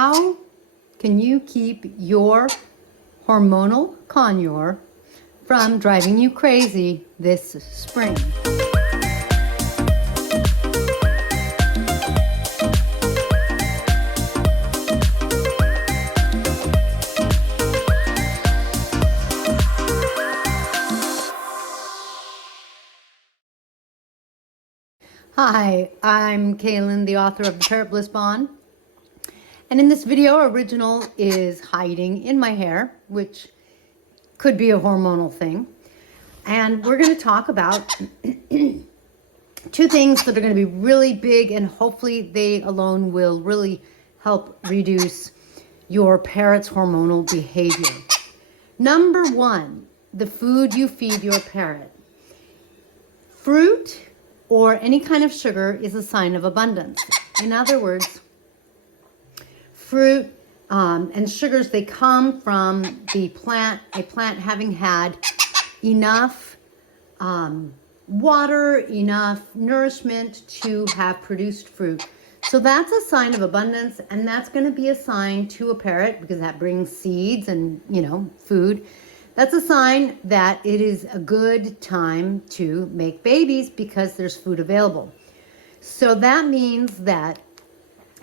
How can you keep your hormonal conure from driving you crazy this spring? Hi, I'm Kaylin, the author of the Parrot Bliss Bond. And in this video, Original is hiding in my hair, which could be a hormonal thing. And we're going to talk about two things that are going to be really big, and hopefully they alone will really help reduce your parrot's hormonal behavior. Number one, the food you feed your parrot. Fruit or any kind of sugar is a sign of abundance. In other words, fruit and sugars, they come from the plant, a plant having had enough water, enough nourishment to have produced fruit. So that's a sign of abundance, and that's going to be a sign to a parrot, because that brings seeds and, food. That's a sign that it is a good time to make babies because there's food available. So that means that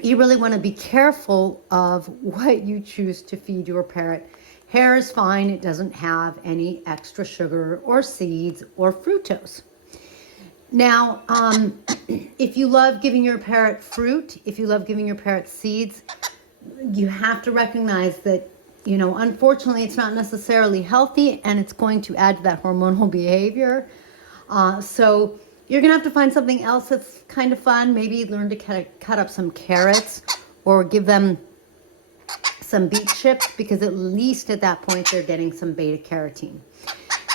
you really want to be careful of what you choose to feed your parrot. Hair is fine. It doesn't have any extra sugar or seeds or fructose. Now, if you love giving your parrot fruit, if you love giving your parrot seeds, you have to recognize that, unfortunately, it's not necessarily healthy, and it's going to add to that hormonal behavior. So you're going to have to find something else that's kind of fun. Maybe learn to cut up some carrots or give them some beet chips, because at least at that point they're getting some beta carotene.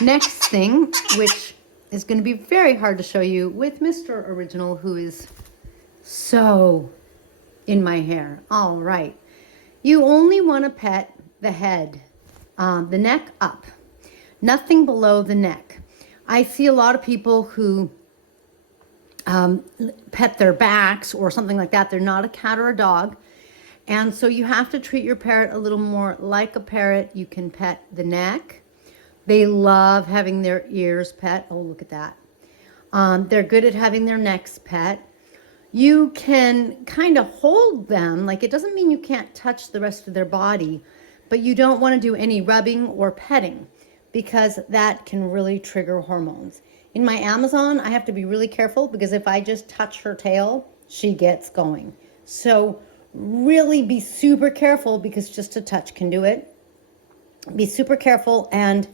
Next thing, which is going to be very hard to show you with Mr. Original, who is so in my hair. All right. You only want to pet the head, the neck up, nothing below the neck. I see a lot of people who pet their backs or something like that. They're not a cat or a dog. And so you have to treat your parrot a little more like a parrot. You can pet the neck. They love having their ears pet. Oh, look at that. They're good at having their necks pet. You can kind of hold them. Like, it doesn't mean you can't touch the rest of their body, but you don't want to do any rubbing or petting, because that can really trigger hormones. In my Amazon, I have to be really careful, because if I just touch her tail, she gets going. So really be super careful, because just a touch can do it. Be super careful, and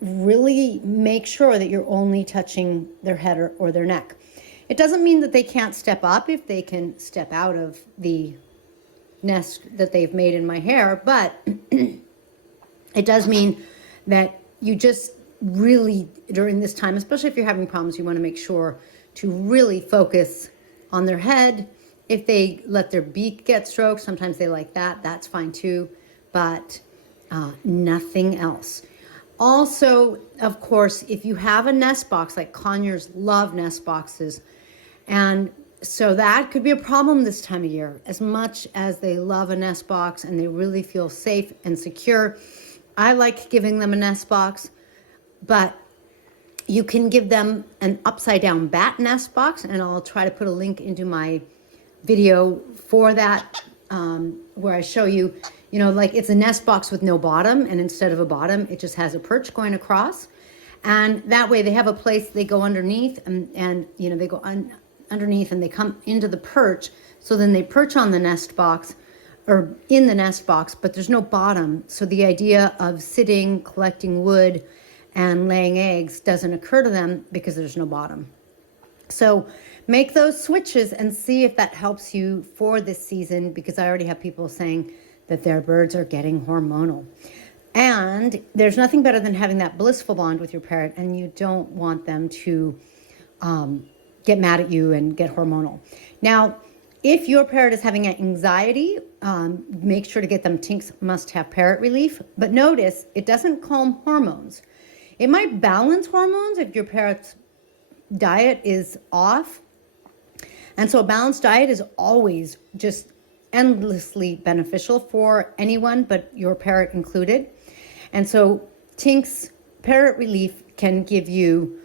really make sure that you're only touching their head or their neck. It doesn't mean that they can't step up if they can step out of the nest that they've made in my hair, but it does mean that you just really, during this time, especially if you're having problems, you want to make sure to really focus on their head. If they let their beak get stroked, sometimes they like that, that's fine too, but nothing else. Also, of course, if you have a nest box, like conures love nest boxes, and so that could be a problem this time of year. As much as they love a nest box and they really feel safe and secure, I like giving them a nest box, but you can give them an upside down bat nest box, and I'll try to put a link into my video for that, where I show you, like it's a nest box with no bottom, and instead of a bottom, it just has a perch going across. And that way they have a place they go underneath, and they go underneath and they come into the perch. So then they perch on the nest box, or in the nest box, but there's no bottom. So the idea of sitting, collecting wood, and laying eggs doesn't occur to them because there's no bottom. So make those switches and see if that helps you for this season, because I already have people saying that their birds are getting hormonal. And there's nothing better than having that blissful bond with your parrot, and you don't want them to get mad at you and get hormonal. Now, if your parrot is having anxiety, make sure to get them Tink's Must Have Parrot Relief. But notice, it doesn't calm hormones. It might balance hormones if your parrot's diet is off. And so a balanced diet is always just endlessly beneficial for anyone, but your parrot included. And so Tink's Parrot Relief can give you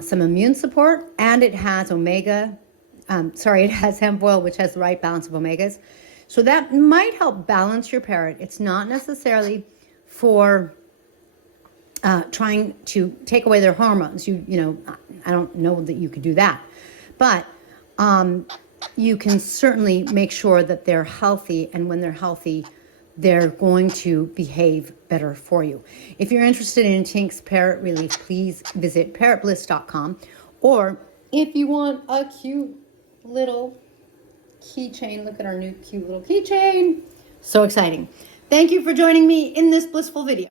some immune support, and it has it has hemp oil, which has the right balance of omegas. So that might help balance your parrot. It's not necessarily for trying to take away their hormones. You know, I don't know that you could do that, but you can certainly make sure that they're healthy, and when they're healthy, they're going to behave better for you. If you're interested in Tink's Parrot Relief, please visit parrotbliss.com, or if you want a cute little keychain, look at our new cute little keychain. So exciting. Thank you for joining me in this blissful video.